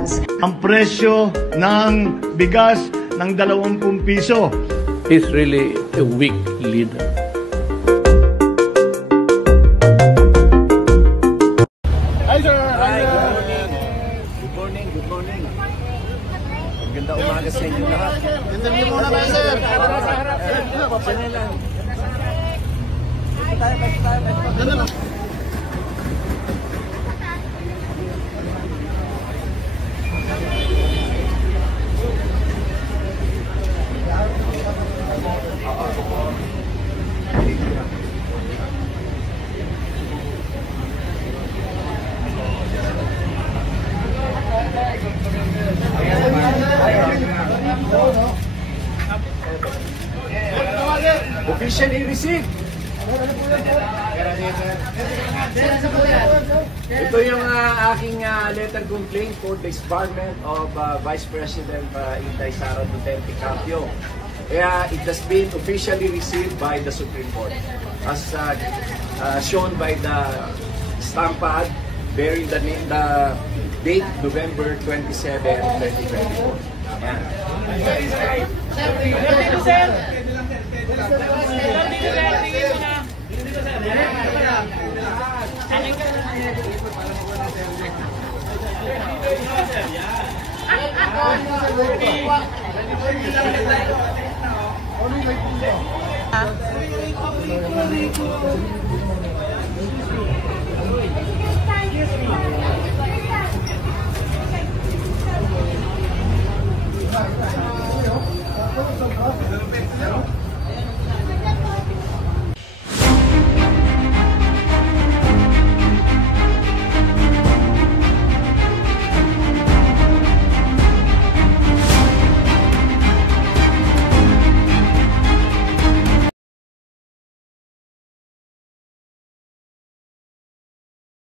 funds. Ang presyo ng bigas ng 20 piso. He's really a weak leader. Hi sir! Hi, good morning. Good morning. Maganda umaga sa inyo lahat. Interview muna tayo sir! Sana lang. Officially received. Ito yung aking letter complaint for the disbarment of Vice President Inday Sara Duterte Carpio. It has been officially received by the Supreme Court as shown by the stamp pad bearing the date November 27, 2024. Ayan.